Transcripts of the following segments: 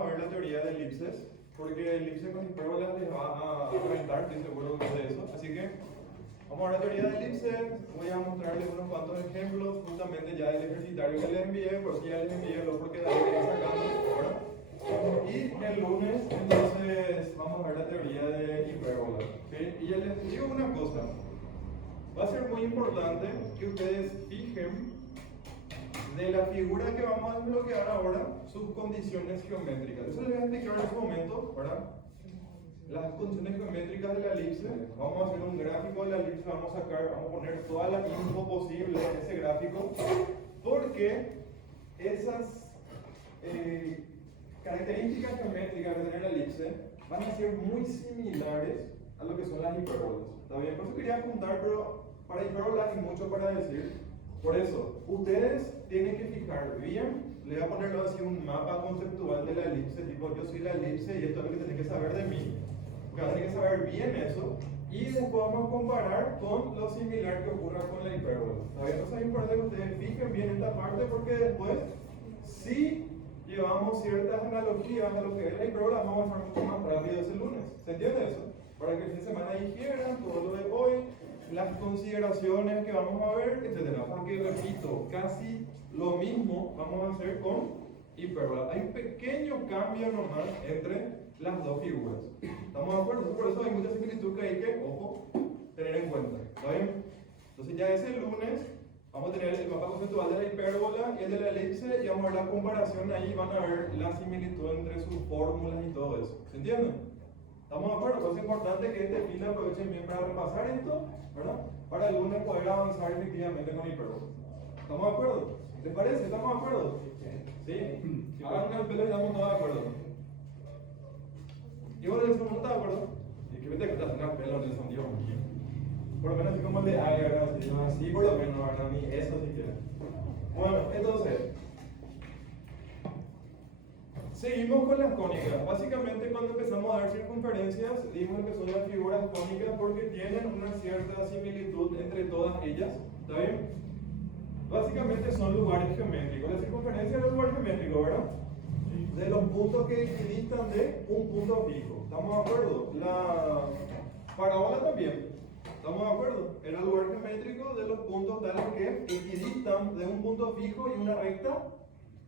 a ver la teoría de elipses, porque elipses con hipérbolas les va a reventar, estoy seguro de eso. Así que vamos a ver la teoría de elipses, voy a mostrarles unos cuantos ejemplos, justamente ya del ejercitario que les envié, por si ya les envié lo porque David está sacando, ¿verdad? Y el lunes, entonces, vamos a ver la teoría de hipérbolas. ¿Sí? Y ya les digo una cosa, va a ser muy importante que ustedes fijen de la figura que vamos a desbloquear ahora, sus condiciones geométricas. Eso les voy a explicar en su momento, ¿verdad? Las condiciones geométricas de la elipse. Vamos a hacer un gráfico de la elipse, vamos a poner toda la info posible en ese gráfico, porque esas características geométricas que tiene la elipse van a ser muy similares a lo que son las hipérbolas. ¿Está bien? Por eso quería apuntar, pero para hipérbolas hay mucho para decir. Por eso, ustedes tienen que fijar bien, le voy a ponerlo así un mapa conceptual de la elipse, tipo yo soy la elipse y esto es lo que tienen que saber de mí. Porque van a tener que saber bien eso y después vamos a comparar con lo similar que ocurra con la hipérbola. ¿Está bien? Entonces es importante que ustedes fijen bien esta parte porque después, si llevamos ciertas analogías a lo que es la hipérbola, vamos a estar mucho más rápido ese lunes. ¿Se entiende eso? Para que el fin de semana digieran todo lo de hoy, las consideraciones que vamos a ver, etc. Porque, repito, casi lo mismo vamos a hacer con hipérbola. Hay un pequeño cambio nomás entre las dos figuras. ¿Estamos de acuerdo? Por eso hay mucha similitud que hay que, ojo, tener en cuenta. ¿Está bien? Entonces ya ese lunes vamos a tener el mapa conceptual de la hipérbola y el de la elipse y vamos a ver la comparación ahí, van a ver la similitud entre sus fórmulas y todo eso. ¿Se entiende? ¿Estamos de acuerdo? Pues es importante que este fin aprovechen bien para repasar esto, ¿verdad? Para el lunes poder avanzar efectivamente con hipérbola. ¿Estamos de acuerdo? ¿Les parece? ¿Estamos de acuerdo? ¿Sí? Hagan el pelo y estamos todos de acuerdo. ¿Y vos, Nelson, no estás de acuerdo? Y que vete que estás en el pelo, Nelson, Dios mío. Por lo menos así como el de ay, ¿verdad? Así por lo menos, ¿verdad? Ni eso siquiera. Bueno, entonces, seguimos con las cónicas. Básicamente, cuando empezamos a dar circunferencias, dimos que son las figuras cónicas porque tienen una cierta similitud entre todas ellas. ¿Está bien? Básicamente son lugares geométricos. La circunferencia es un lugar geométrico, ¿verdad? De los puntos que equidistan de un punto fijo. ¿Estamos de acuerdo? La parábola también. ¿Estamos de acuerdo? Era el lugar geométrico de los puntos tales que equidistan de un punto fijo y una recta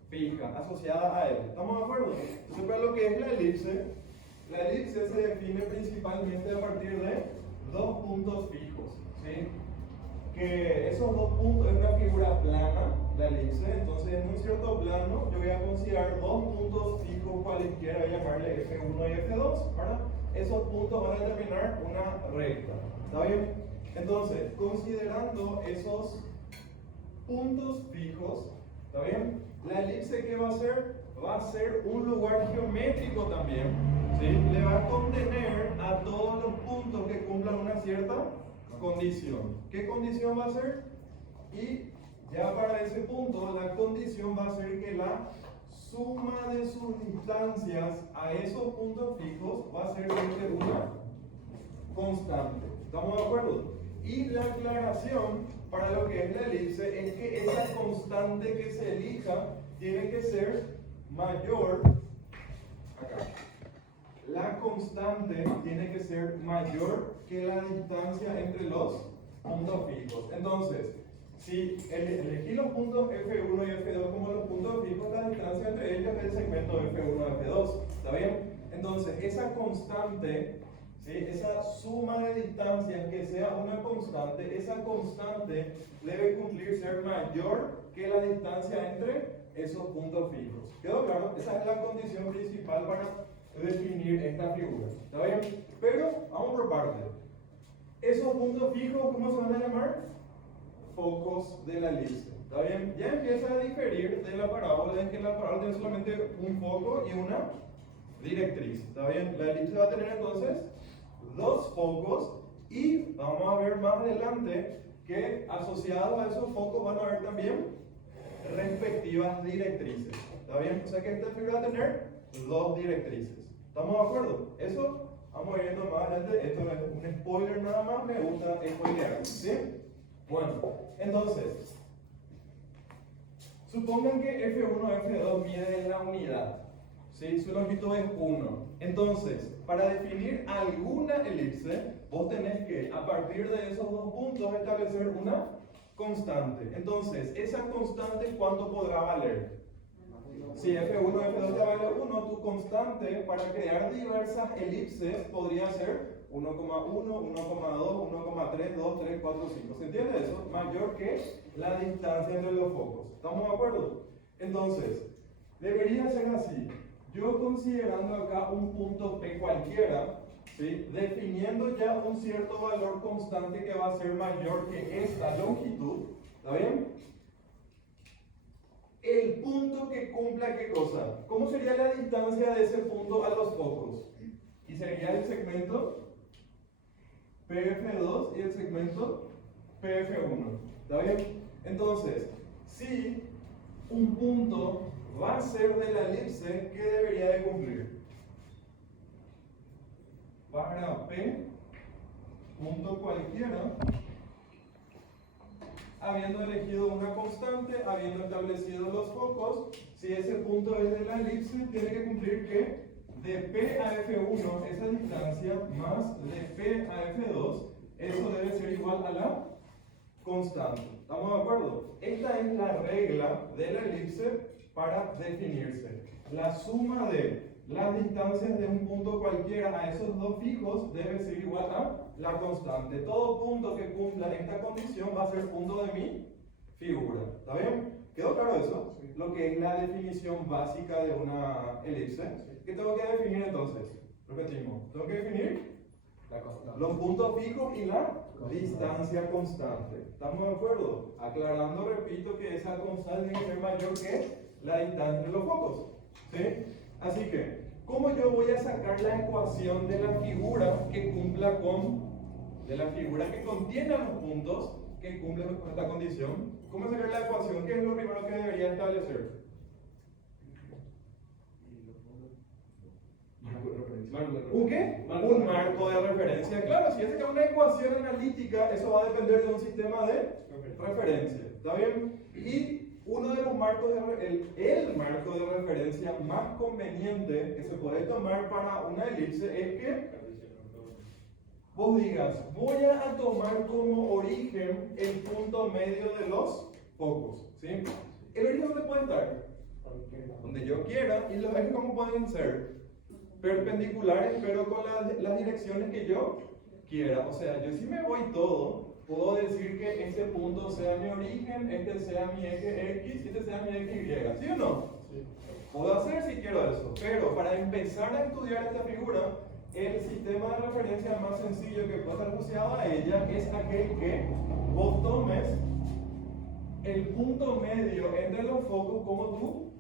fija, asociada a él. ¿Estamos de acuerdo? Entonces, para lo que es la elipse se define principalmente a partir de dos puntos fijos. ¿Sí? Que esos dos puntos es una figura plana, la elipse, entonces en un cierto plano yo voy a considerar dos puntos fijos cualesquiera, voy a llamarle F1 y F2, ¿verdad? Esos puntos van a determinar una recta. ¿Está bien? Entonces, considerando esos puntos fijos, ¿está bien? La elipse, ¿qué va a ser? Va a ser un lugar geométrico también, ¿sí? Le va a contener a todos los puntos que cumplan una cierta condición. ¿Qué condición va a ser? Y ya para ese punto, la condición va a ser que la suma de sus distancias a esos puntos fijos va a ser siempre una constante. ¿Estamos de acuerdo? Y la aclaración para lo que es la elipse es que esa constante que se elija tiene que ser mayor, acá, la constante tiene que ser mayor que la distancia entre los puntos fijos. Entonces, si elegí los puntos F1 y F2 como los puntos fijos, la distancia entre ellos es el segmento F1-F2. ¿Está bien? Entonces, esa constante, ¿sí? Esa suma de distancias que sea una constante, esa constante debe cumplir ser mayor que la distancia entre esos puntos fijos. ¿Quedó claro? Esa es la condición principal para definir esta figura. ¿Está bien? Pero vamos por parte. Esos puntos fijos, ¿cómo se van a llamar? Focos de la elipse. ¿Está bien? Ya empieza a diferir de la parábola en que la parábola tiene solamente un foco y una directriz. ¿Está bien? La elipse va a tener entonces dos focos y vamos a ver más adelante que asociados a esos focos van a haber también respectivas directrices. ¿Está bien? O sea que esta figura va a tener dos directrices. ¿Estamos de acuerdo? Eso vamos viendo más adelante. Esto es un spoiler nada más, me gusta spoilear. ¿Sí? Bueno, entonces, supongan que F1 y F2 miden la unidad. ¿sí? Su longitud es 1. Entonces, para definir alguna elipse, vos tenés que, a partir de esos dos puntos, establecer una constante. Entonces, esa constante, ¿cuánto podrá valer? Si F1, F2 ya vale 1, tu constante para crear diversas elipses podría ser 1,1, 1,2, 1,3, 2, 3, 4, 5. ¿Se entiende eso? Mayor que la distancia entre los focos. ¿Estamos de acuerdo? Entonces, debería ser así. Yo considerando acá un punto P cualquiera, ¿sí? Definiendo ya un cierto valor constante que va a ser mayor que esta longitud, ¿está bien? El punto que cumpla qué cosa. ¿Cómo sería la distancia de ese punto a los focos? Y sería el segmento PF2 y el segmento PF1. ¿Está bien? Entonces, si un punto va a ser de la elipse, ¿qué debería de cumplir? Para P, punto cualquiera, habiendo elegido una constante, habiendo establecido los focos, si ese punto es de la elipse, tiene que cumplir que de P a F1, esa distancia, más de P a F2, eso debe ser igual a la constante. ¿Estamos de acuerdo? Esta es la regla de la elipse para definirse. La suma de las distancias de un punto cualquiera a esos dos fijos debe ser igual a la constante. Todo punto que cumpla esta condición va a ser punto de mi figura. ¿Está bien? ¿Quedó claro eso? Sí. Lo que es la definición básica de una elipse. ¿Qué tengo que definir entonces? Repetimos. Tengo que definir los puntos fijos y la distancia constante. ¿Estamos de acuerdo? Aclarando, repito, que esa constante tiene que ser mayor que la distancia entre los focos. ¿Sí? Así que, ¿cómo yo voy a sacar la ecuación de la figura que cumpla con, de la figura que contiene los puntos que cumplen con esta condición? ¿Cómo sacar la ecuación? ¿Qué es lo primero que debería establecer? ¿Un qué? Un marco de referencia. Claro, si es que una ecuación analítica, eso va a depender de un sistema de referencia. ¿Está bien? Y uno de los marcos el marco de referencia más conveniente que se puede tomar para una elipse es que vos digas, voy a tomar como origen el punto medio de los focos. ¿Sí? ¿El origen dónde puede estar? Donde yo quiera. ¿Y los ejes cómo pueden ser? Perpendiculares, pero con las direcciones que yo quiera. O sea, yo si me voy todo, puedo decir que este punto sea mi origen, este sea mi eje X y este sea mi eje Y. ¿Sí o no? Sí. Puedo hacer si quiero eso, pero para empezar a estudiar esta figura, el sistema de referencia más sencillo que puede estar asociado a ella es aquel que vos tomes el punto medio entre los focos como tu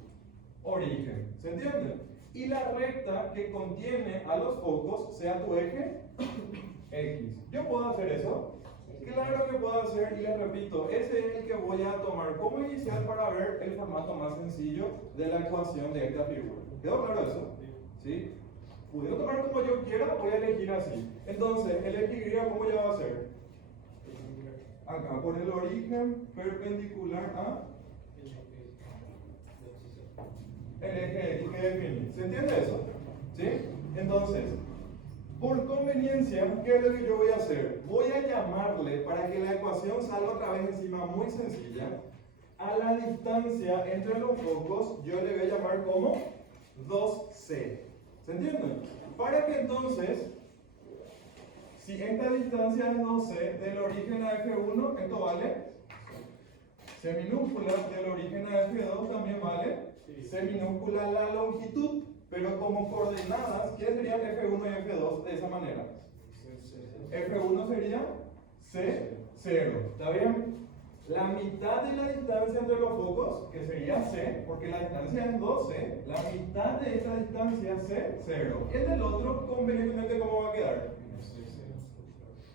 origen. ¿Se entiende? Y la recta que contiene a los focos sea tu eje X. ¿Yo puedo hacer eso? Claro que puedo hacer, y les repito, ese es el que voy a tomar como inicial para ver el formato más sencillo de la ecuación de esta figura. ¿Quedó claro eso? ¿Sí? Pudiendo tomar como yo quiera, voy a elegir así. Entonces, el eje Y, ¿cómo ya va a ser? Acá, por el origen perpendicular a el eje X que definí. ¿Se entiende eso? ¿Sí? Entonces, por conveniencia, ¿qué es lo que yo voy a hacer? Voy a llamarle, para que la ecuación salga otra vez encima muy sencilla, a la distancia entre los focos, yo le voy a llamar como 2C. ¿Se entiende? Para que entonces, si esta distancia es 2C, del origen a F1, esto vale C minúscula, del origen a F2 también vale C minúscula la longitud, pero como coordenadas, ¿qué serían F1 y F2 de esa manera? F1 sería C0, ¿está bien? La mitad de la distancia entre los focos, que sería C, porque la distancia es 2C, la mitad de esa distancia es C0. Y el del otro, convenientemente, ¿cómo va a quedar?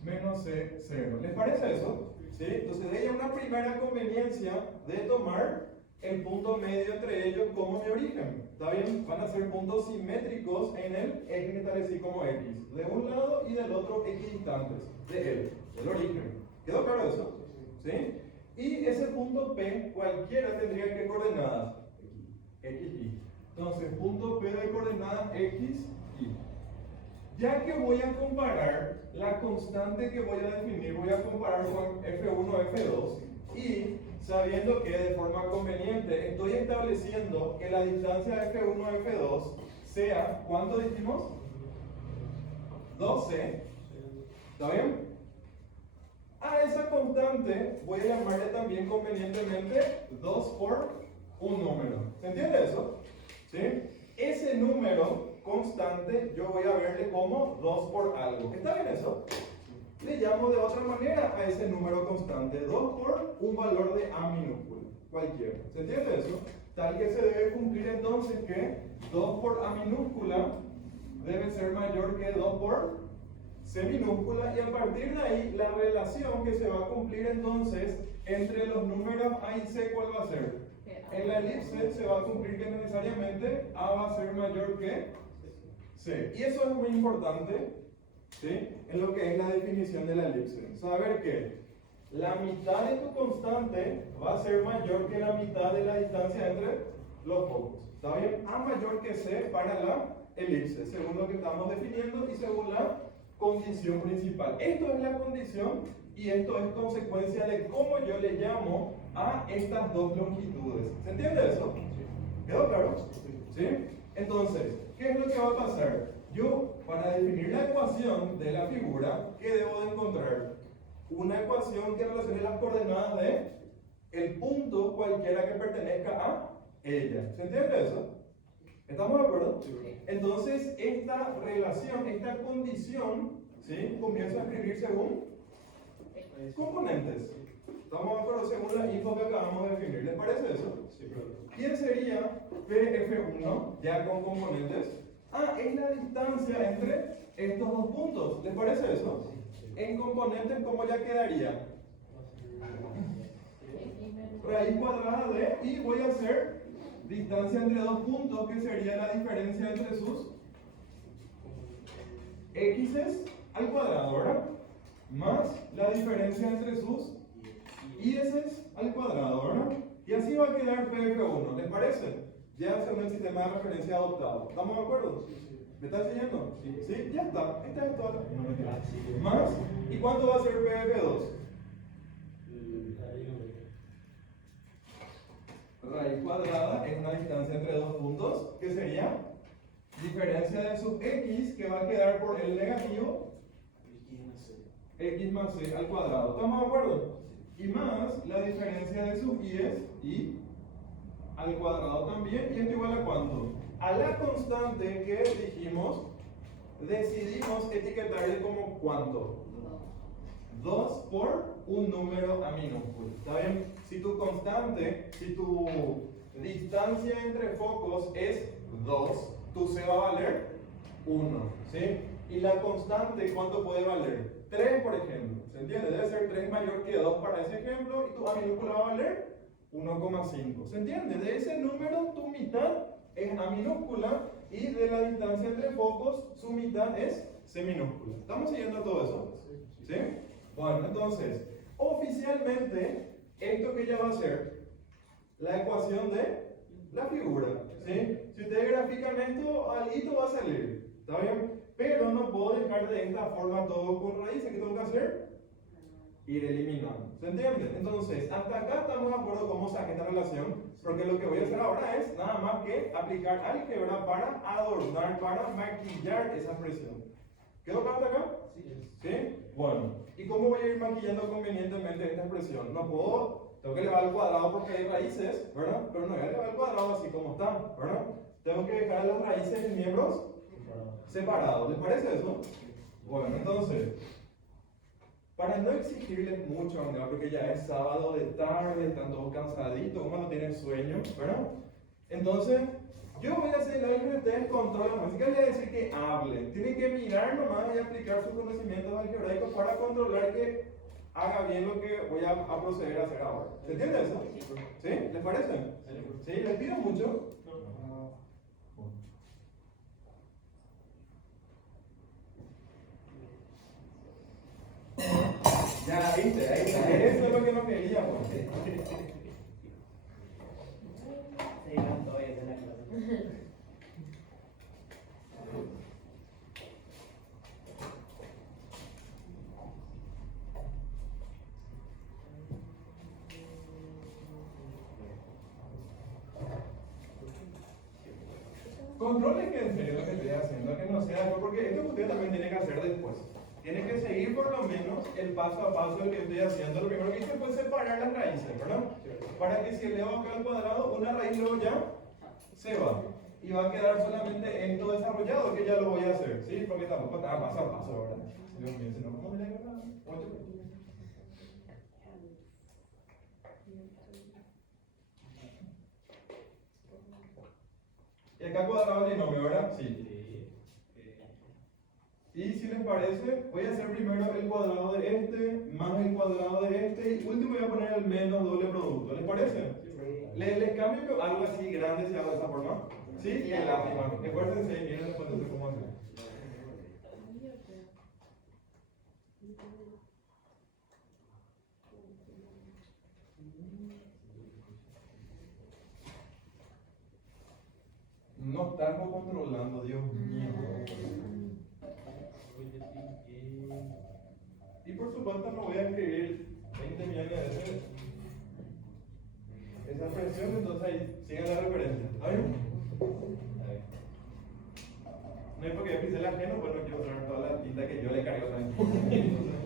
Menos C0. ¿Les parece eso? ¿Sí? Entonces, de ahí una primera conveniencia de tomar el punto medio entre ellos como mi origen. ¿Está bien? Van a ser puntos simétricos en el eje que establecí como X. De un lado y del otro equidistantes de él, del origen. ¿Quedó claro eso? ¿Sí? Y ese punto P, cualquiera tendría que coordenadas X, Y. Entonces, punto P de coordenadas X, Y. Ya que voy a comparar la constante que voy a definir, voy a comparar con F1, F2 y sabiendo que de forma conveniente estoy estableciendo que la distancia F1, F2 sea, ¿cuánto dijimos? 12. ¿Está bien? A esa constante voy a llamarle también convenientemente 2 por un número. ¿Se entiende eso? ¿Sí? Ese número constante yo voy a verle como 2 por algo. ¿Está bien eso? Le llamo de otra manera a ese número constante 2 por un valor de A minúscula, cualquiera. ¿Se entiende eso? Tal que se debe cumplir entonces que 2 por A minúscula debe ser mayor que 2 por C minúscula, y a partir de ahí la relación que se va a cumplir entonces entre los números A y C, ¿cuál va a ser? En la elipse se va a cumplir que necesariamente A va a ser mayor que C. Y eso es muy importante, ¿sí?, en lo que es la definición de la elipse. Saber que la mitad de tu constante va a ser mayor que la mitad de la distancia entre los focos. ¿Está bien? A mayor que C para la elipse, según lo que estamos definiendo y según la condición principal. Esto es la condición y esto es consecuencia de cómo yo le llamo a estas dos longitudes. ¿Se entiende eso? ¿Quedó claro? ¿Sí? Entonces, ¿qué es lo que va a pasar? Yo, para definir la ecuación de la figura, ¿qué debo de encontrar? Una ecuación que relacione las coordenadas de el punto cualquiera que pertenezca a ella. ¿Se entiende eso? ¿Estamos de acuerdo? Entonces, esta relación, esta condición, ¿sí?, comienza a escribir según componentes. ¿Estamos de acuerdo? Según la info que acabamos de definir. ¿Les parece eso? Sí, claro. ¿Quién sería PF1 ya con componentes? Ah, es la distancia entre estos dos puntos. ¿Les parece eso? En componentes, ¿cómo ya quedaría? Raíz cuadrada de, y voy a hacer distancia entre dos puntos, que sería la diferencia entre sus x's al cuadrado, ¿verdad? Más la diferencia entre sus y''s al cuadrado, ¿verdad? Y así va a quedar PF1, ¿les parece? Ya según el sistema de referencia adoptado. ¿Estamos de acuerdo? ¿Me está siguiendo? ¿Sí? Ya está. Esta es toda. Más. ¿Y cuánto va a ser PF2? Raíz cuadrada es una distancia entre dos puntos, que sería diferencia de sub x, que va a quedar por el negativo, x más c al cuadrado. ¿Estamos de acuerdo? Y más la diferencia de sub y es y al cuadrado también. ¿Y esto igual a cuánto? A la constante que dijimos, decidimos etiquetarle como ¿cuánto? 2 por un número A minúsculo. ¿Está bien? Si tu constante, si tu distancia entre focos es 2, tu C va a valer 1. ¿Sí? Y la constante, ¿cuánto puede valer? 3, por ejemplo. ¿Se entiende? Debe ser 3 mayor que 2 para ese ejemplo, y tu A minúscula va a valer 1,5. ¿Se entiende? De ese número, tu mitad es A minúscula, y de la distancia entre focos, su mitad es C minúscula. ¿Estamos siguiendo todo eso? ¿Sí? Bueno, entonces, oficialmente, esto que ya va a ser la ecuación de la figura. ¿Sí? Si ustedes grafican esto, algo va a salir. ¿Está bien? Pero no puedo dejar de esta forma todo con raíces. ¿Qué tengo que hacer? Ir eliminando. ¿Se entiende? Entonces, hasta acá estamos de acuerdo cómo saqué esta relación, porque lo que voy a hacer ahora es nada más que aplicar álgebra para adornar, para maquillar esa expresión. ¿Quedó claro hasta acá? ¿Sí? Bueno, ¿y cómo voy a ir maquillando convenientemente esta expresión? No puedo, tengo que elevar al cuadrado porque hay raíces, ¿verdad? Pero no voy a elevar al cuadrado así como está, ¿verdad? Tengo que dejar las raíces en miembros separados. ¿Les parece eso? Bueno, entonces, para no exigirles mucho, ¿verdad? Porque ya es sábado de tarde, están todos cansaditos, uno no tiene sueño, ¿verdad? Entonces, yo voy a hacer algo que ustedes controlan, así que les voy a decir que hablen. Tienen que mirar nomás y aplicar sus conocimientos algebraicos para controlar que haga bien lo que voy a proceder a hacer ahora. ¿Se entiende eso? ¿Sí? ¿Les parece? ¿Sí? ¿Les pido mucho? Ya, viste, ahí está. Eso es lo que no queríamos. Se iban todos en la clase. controlen que en serio lo que estoy haciendo, que no sea, porque esto usted también tiene que hacer después. Tiene que seguir por lo menos el paso a paso del que estoy haciendo. Lo primero que hice fue separar las raíces, ¿verdad? Para que si elevo acá al cuadrado, una raíz luego ya se va. Y va a quedar solamente esto desarrollado, que ya lo voy a hacer, ¿sí? Porque tampoco está paso a paso, ¿verdad? Dios mío, si no, ¿cómo me llega? Y acá cuadrado el binomio, ¿verdad? Sí. Y si les parece, voy a hacer primero el cuadrado de este, más el cuadrado de este, y último voy a poner el menos doble producto. ¿Les parece? Les cambio algo así grande si hago de esa forma. ¿Sí? Y el lápiz. Esfuércense y miren después de cómo hacer. No estamos controlando, Dios mío. Y por supuesto no voy a escribir 20 millones de veces esa expresión, entonces ahí sigan la referencia. ¿Ahí? No hay porque yo pisé el ajeno, pues no quiero usar toda la tinta que yo le cargo también.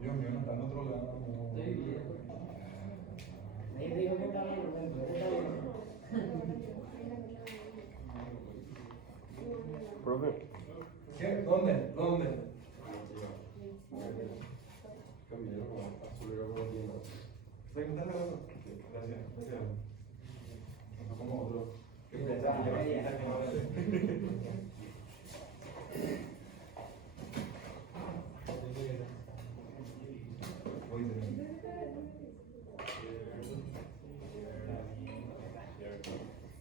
Dios mío, no están controlando. Profe. ¿Qué? ¿Dónde? ¿Dónde? Preguntarle a otro. Gracias. Gracias. No como otro. Que piensa que lleva tinta que no vale.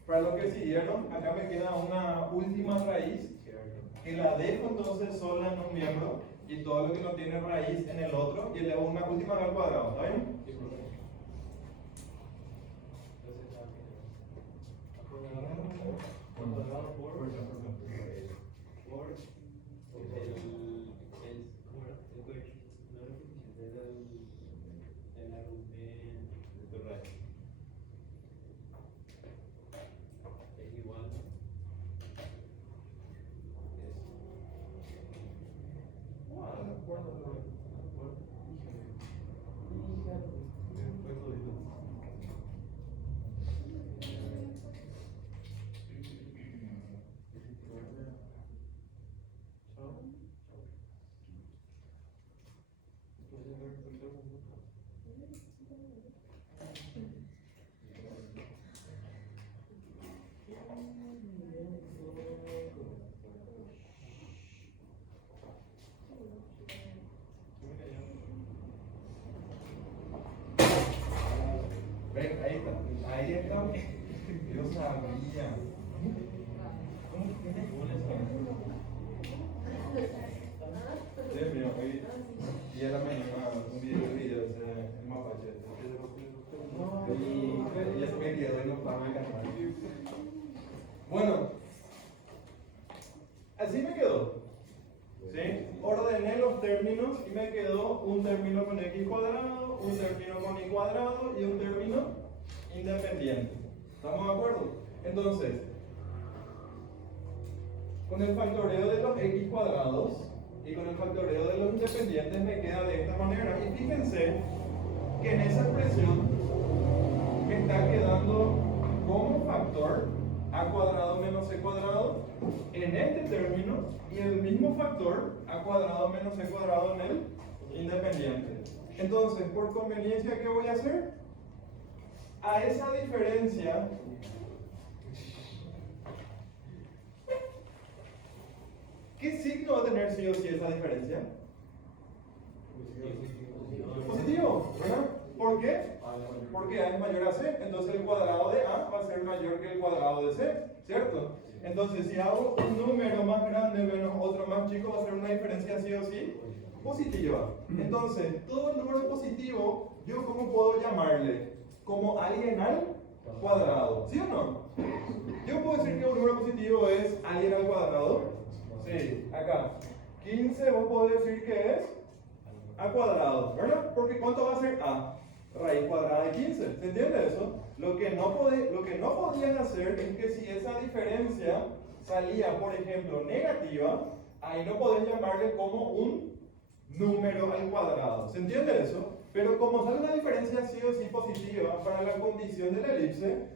Para los que siguieron, acá me queda una última raíz que la dejo entonces sola en un miembro y todo lo que no tiene raíz en el otro y elevo una última al cuadrado, ¿está bien? Ven, ahí está. Ahí está. Dios sabía. Dios mío, hoy y a la mañana un video el mapache. Y ya se me quedó y no estaba en el canal. Bueno, así me quedó. ¿Sí? Ordené los términos y me quedó un término con x cuadrado, un término con y cuadrado y un término independiente. ¿Estamos de acuerdo? Entonces, con el factoreo de los x cuadrados y con el factoreo de los independientes me queda de esta manera. Y fíjense que en esa expresión me está quedando como factor a cuadrado menos c cuadrado en este término y el mismo factor a cuadrado menos c cuadrado en el independiente. Entonces, por conveniencia, ¿qué voy a hacer? A esa diferencia ¿qué signo va a tener sí o sí esa diferencia? Positivo, ¿verdad? ¿Por qué? Porque A es mayor a C, entonces el cuadrado de A va a ser mayor que el cuadrado de C, ¿cierto? Entonces si hago un número más grande menos otro más chico va a ser una diferencia sí o sí positiva. Entonces, todo el número positivo, ¿yo cómo puedo llamarle? Como alguien al cuadrado, ¿sí o no? Yo puedo decir que un número positivo es alguien al cuadrado. Sí, acá. 15 vos podés decir que es a cuadrado, ¿verdad? Porque ¿cuánto va a ser a? Raíz cuadrada de 15. ¿Se entiende eso? Lo que no podían hacer es que si esa diferencia salía, por ejemplo, negativa, ahí no podés llamarle como un número al cuadrado. ¿Se entiende eso? Pero como sale una diferencia sí o sí positiva para la condición de la elipse,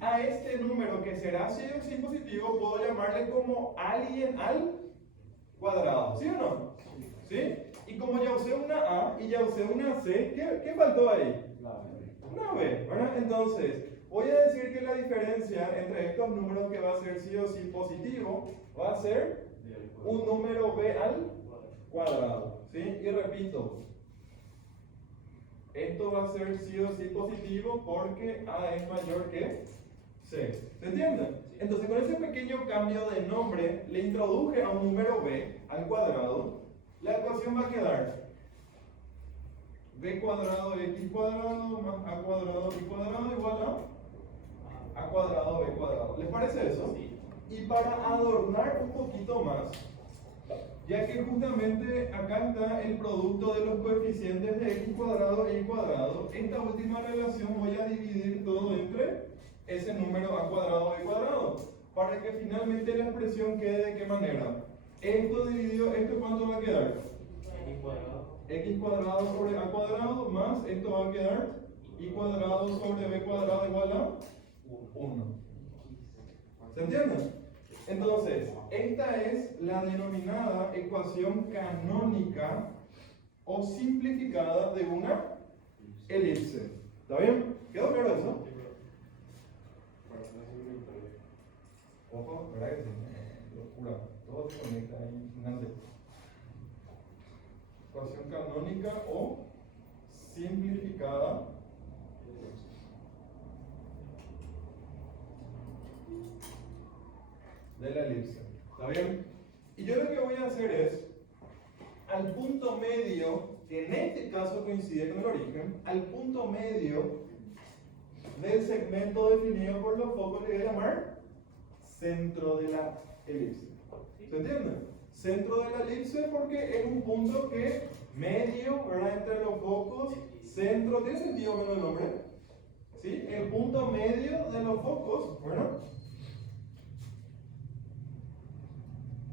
a este número que será sí o sí positivo puedo llamarle como alguien al cuadrado. ¿Sí o no? ¿Sí? Y como ya usé una A y ya usé una C, ¿qué faltó ahí? Una B, ¿verdad? Entonces, voy a decir que la diferencia entre estos números que va a ser sí o sí positivo va a ser un número B al cuadrado. ¿Sí? Y repito, esto va a ser sí o sí positivo porque A es mayor que C. ¿Se entiende? Entonces, con ese pequeño cambio de nombre, le introduje a un número B al cuadrado. La ecuación va a quedar b cuadrado x cuadrado más a cuadrado y cuadrado igual a cuadrado b cuadrado. ¿Les parece eso? Sí. Y para adornar un poquito más, ya que justamente acá está el producto de los coeficientes de x cuadrado e y cuadrado, esta última relación voy a dividir todo entre ese número a cuadrado b cuadrado, para que finalmente la expresión quede de qué manera. Esto dividido, ¿esto cuánto va a quedar? X cuadrado sobre a cuadrado más, esto va a quedar y cuadrado sobre b cuadrado igual a 1. ¿Se entiende? Entonces, esta es la denominada ecuación canónica o simplificada de una elipse. ¿Está bien? ¿Quedó claro eso? Ojo, ¿verdad que sí? Locura. Todo se conecta ahí. Ecuación canónica o simplificada de la elipse. ¿Está bien? Y yo lo que voy a hacer es, al punto medio, que en este caso coincide con el origen, al punto medio del segmento definido por los focos le voy a llamar centro de la elipse. ¿Se entiende? Centro de la elipse porque es un punto que medio, ¿verdad? Entre los focos, centro, ¿tiene sentido menos el nombre? ¿Sí? El punto medio de los focos, ¿verdad?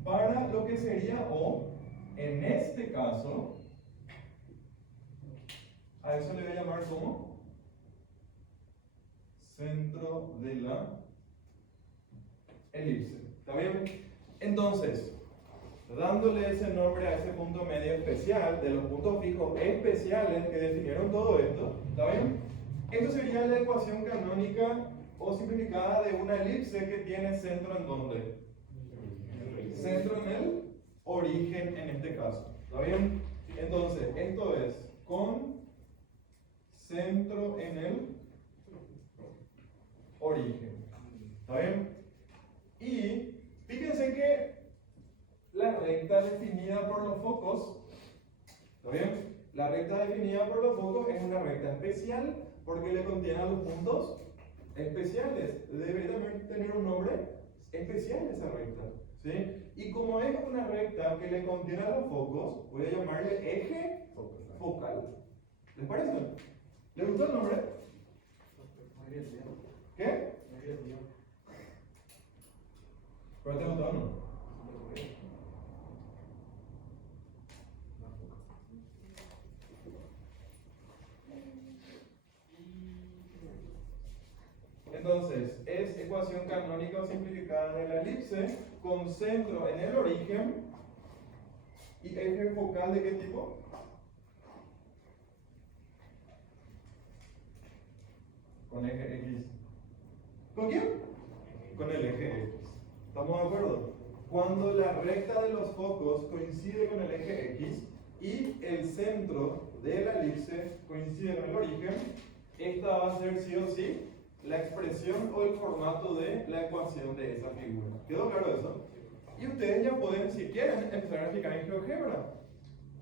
Para lo que sería O, en este caso, a eso le voy a llamar como centro de la elipse. ¿Está bien? Entonces, dándole ese nombre a ese punto medio especial, de los puntos fijos especiales que definieron todo esto, ¿está bien? Esto sería la ecuación canónica o simplificada de una elipse que tiene centro en ¿dónde? Centro en el origen en este caso, ¿está bien? Entonces, esto es con centro en el origen, ¿está bien? Y fíjense que la recta definida por los focos, ¿está bien? La recta definida por los focos es una recta especial porque le contiene a los puntos especiales. Debe también tener un nombre especial esa recta, ¿sí? Y como es una recta que le contiene a los focos, voy a llamarle eje focal. ¿Les parece? ¿Les gustó el nombre? ¿Qué? ¿Pero te gustó o no? Entonces, es ecuación canónica o simplificada de la elipse con centro en el origen y eje focal ¿de qué tipo? Con eje X. ¿Con quién? Con el eje X. ¿Estamos de acuerdo? Cuando la recta de los focos coincide con el eje X y el centro de la elipse coincide con el origen, esta va a ser sí o sí la expresión o el formato de la ecuación de esa figura. ¿Quedó claro eso? Y ustedes ya pueden, si quieren, empezar a graficar en GeoGebra.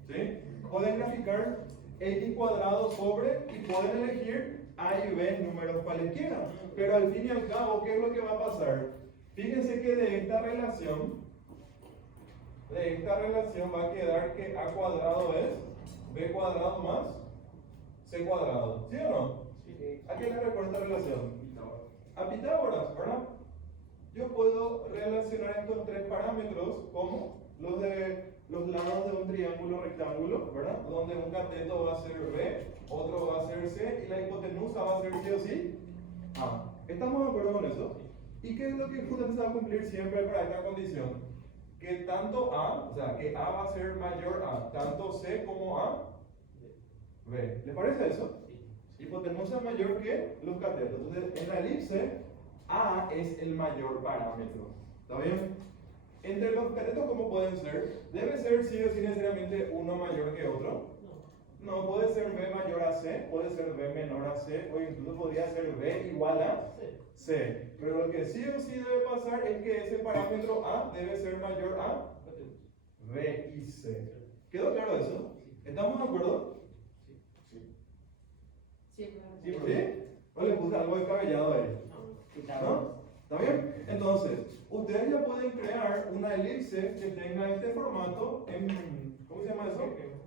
¿Sí? Pueden graficar x cuadrado sobre y pueden elegir A y B números cualesquiera. Pero al fin y al cabo, ¿qué es lo que va a pasar? Fíjense que de esta relación va a quedar que A cuadrado es B cuadrado más C cuadrado. ¿Sí o no? Sí. ¿A quién le recuerda esta relación? A Pitágoras, ¿verdad? Yo puedo relacionar estos tres parámetros como los de los lados de un triángulo rectángulo, ¿verdad? Donde un cateto va a ser B, otro va a ser C y la hipotenusa va a ser sí o sí A. ¿Estamos de acuerdo con eso? ¿Y qué es lo que justamente se va a cumplir siempre para esta condición? Que tanto A, o sea, que A va a ser mayor a tanto C como a B. ¿Les parece eso? Hipotenusa mayor que los catetos. Entonces, en la elipse, A es el mayor parámetro. ¿Está bien? Entre los catetos, ¿cómo pueden ser? ¿Debe ser sí o sí necesariamente uno mayor que otro? No, puede ser B mayor a C, puede ser B menor a C, o incluso podría ser B igual a C. Pero lo que sí o sí debe pasar es que ese parámetro A debe ser mayor a B y C. ¿Quedó claro eso? ¿Estamos de acuerdo? Sí, ¿Sí? ¿O le puse algo descabellado ahí? ¿No? ¿Está bien? Entonces, ustedes ya pueden crear una elipse que tenga este formato en, ¿cómo se llama eso?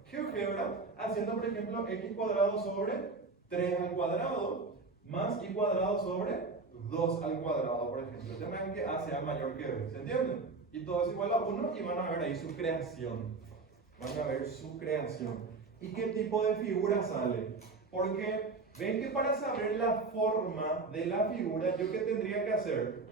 GeoGebra, haciendo por ejemplo x cuadrado sobre 3 al cuadrado más y cuadrado sobre 2 al cuadrado, por ejemplo. El tema es que A sea mayor que B, ¿se entiende? Y todo es igual a 1 y van a ver ahí su creación. Van a ver su creación. ¿Y qué tipo de figura sale? Porque ven que para saber la forma de la figura, ¿yo qué tendría que hacer?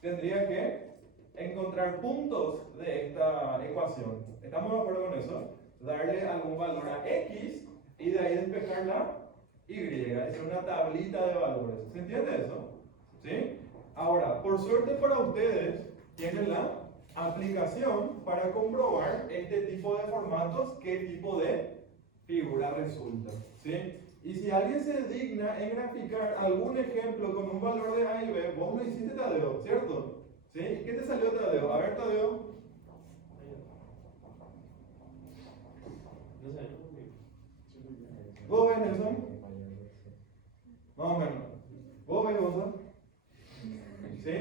Tendría que encontrar puntos de esta ecuación. ¿Estamos de acuerdo con eso? Darle algún valor a x y de ahí despejar la y, es decir, una tablita de valores. ¿Se entiende eso? ¿Sí? Ahora, por suerte para ustedes, tienen la aplicación para comprobar este tipo de formatos, qué tipo de figura resulta. ¿Sí? Y si alguien se digna en graficar algún ejemplo con un valor de A y B, vos lo hiciste, Tadeo, ¿cierto? ¿Sí? ¿Y qué te salió, Tadeo? A ver, Tadeo. ¿Vos ves, Nelson? Más o menos. ¿Vos ves, Gonzalo? ¿Sí?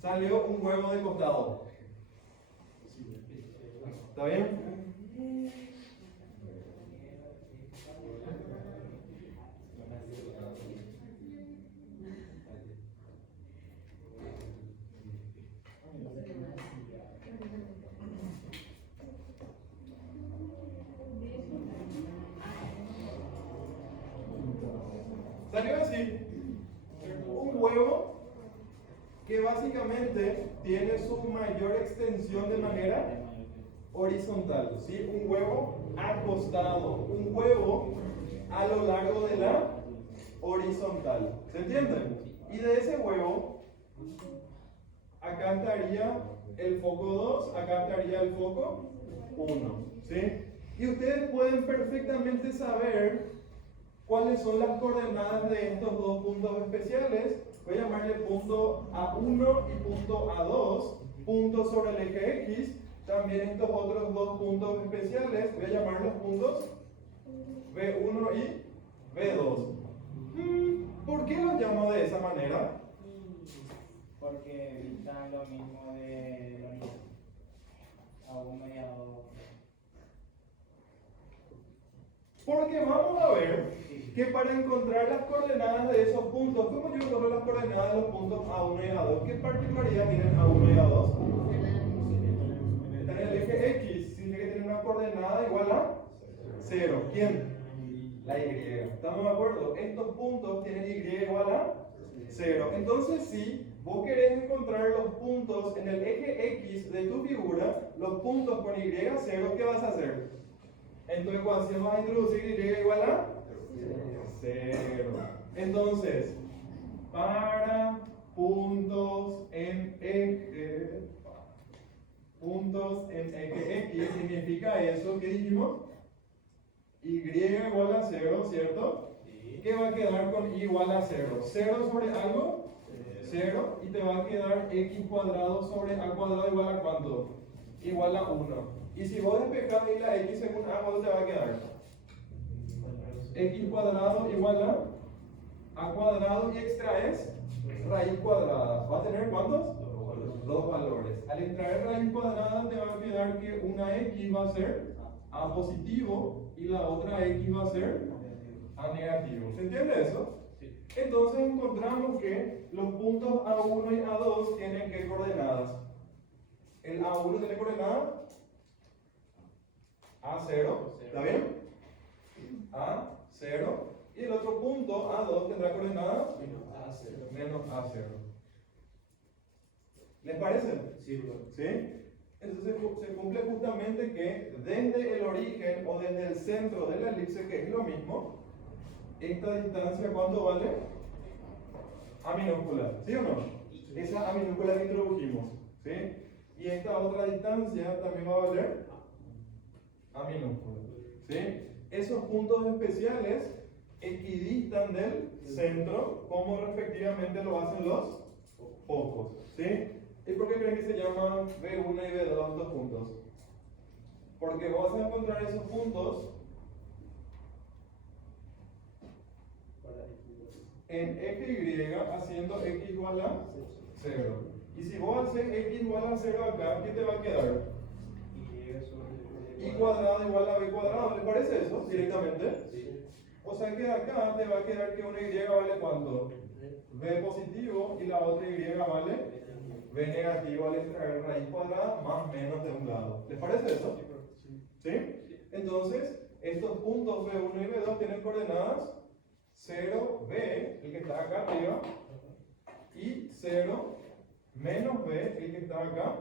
Salió un huevo de costado. ¿Está bien? Salió así, un huevo que básicamente tiene su mayor extensión de manera horizontal, ¿sí? Un huevo acostado, un huevo a lo largo de la horizontal, ¿se entiende? Y de ese huevo, acá estaría el foco 2, acá estaría el foco 1, ¿sí? Y ustedes pueden perfectamente saber cuáles son las coordenadas de estos dos puntos especiales. Voy a llamarle punto A1 y punto A2, puntos sobre el eje X. También estos otros dos puntos especiales, voy a llamarlos puntos B1 y B2. ¿Por qué los llamo de esa manera? Porque evitan lo mismo de A1 y A2. Porque vamos a ver que para encontrar las coordenadas de esos puntos, ¿cómo yo encuentro las coordenadas de los puntos A1 y A2? ¿Qué particularidad tienen A1 y A2? Están en el eje X, significa que tienen una coordenada igual a 0. ¿Quién? La Y. ¿Estamos de acuerdo? Estos puntos tienen Y igual a 0. Entonces, si vos querés encontrar los puntos en el eje X de tu figura, los puntos con Y0, ¿qué vas a hacer? En tu ecuación vas a introducir Y igual a 0. Entonces, para puntos en eje X significa eso que dijimos, Y igual a 0, ¿cierto? ¿Qué va a quedar con Y igual a 0? 0 sobre algo, 0, y te va a quedar X cuadrado sobre A cuadrado igual a ¿cuánto? Igual a 1. Y si vos despejás ahí la X según A, ¿cuánto te va a quedar? X cuadrado igual a a cuadrado y extraes raíz cuadrada. ¿Va a tener cuántos? Dos valores. Al extraer raíz cuadrada te va a quedar que una x va a ser a positivo y la otra x va a ser a negativo. ¿Se entiende eso? Entonces encontramos que los puntos A1 y A2 tienen ¿qué coordenadas? El A1 tiene coordenada A0, ¿está bien? A0. Y el otro punto A2 tendrá coordenada menos A0. ¿Les parece? Sí, bro. ¿Sí? Entonces se cumple justamente que desde el origen o desde el centro de la elipse, que es lo mismo, esta distancia, ¿cuánto vale? A minúscula, ¿sí o no? Esa A minúscula que introdujimos, ¿sí? Y esta otra distancia también va a valer A minúscula, ¿sí? Esos puntos especiales equidistan del centro, como respectivamente lo hacen los focos, ¿sí? ¿Y por qué creen que se llaman B1 y B2 estos puntos? Porque vos vas a encontrar esos puntos en eje Y haciendo x igual a 0. Y si vos haces x igual a 0 acá, ¿qué te va a quedar? Y cuadrado igual a b cuadrado. ¿Les parece eso directamente? Sí. O sea que acá te va a quedar que una y vale ¿cuánto? B positivo y la otra y vale b negativo al extraer raíz cuadrada más menos de un lado. ¿Les parece eso? ¿Sí? Entonces, estos puntos B1 y B2 tienen coordenadas 0, B, el que está acá arriba, y 0, menos B, el que está acá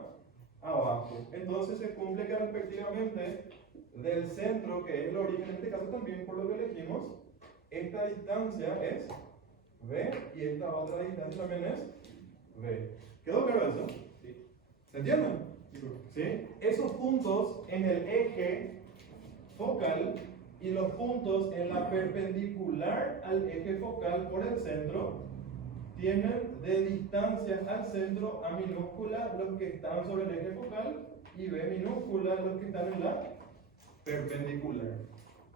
abajo. Entonces se cumple que respectivamente del centro, que es el origen, en este caso también por lo que elegimos, esta distancia es B y esta otra distancia también es B. ¿Quedó claro eso? Sí. ¿Se entienden? ¿Sí? Esos puntos en el eje focal y los puntos en la perpendicular al eje focal por el centro tienen de distancia al centro A minúscula los que están sobre el eje focal y B minúscula los que están en la perpendicular.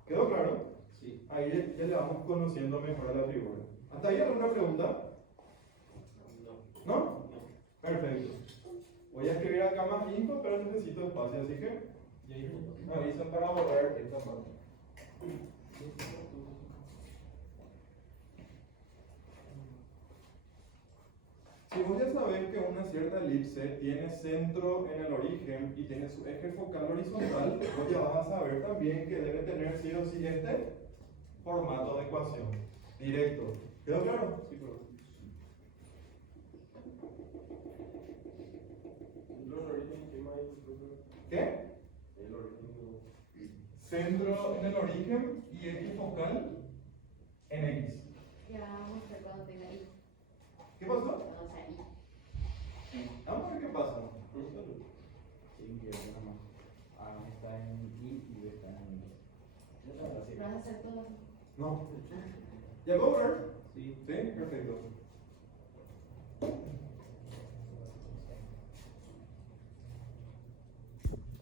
¿Quedó claro? Sí. Ahí ya le vamos conociendo mejor a la figura. ¿Hasta ahí alguna pregunta? ¿No? Perfecto. Voy a escribir acá más info, pero necesito espacio, así que me avisan para borrar esta parte. Si vos ya sabés que una cierta elipse tiene centro en el origen y tiene su eje focal horizontal, vos ya vas a saber también que debe tener sí o sí este formato de ecuación directo. ¿Quedó claro? Sí, bro. ¿Qué? Centro en el origen y eje focal en X. Ya vamos a ver cuando tenga hijos. ¿Qué pasó? Cuando sea hijo. Vamos a ver qué pasa. A está en I y B está en I. ¿Vas a hacer todo? No. ¿Ya puedo ver? Sí. Sí, perfecto.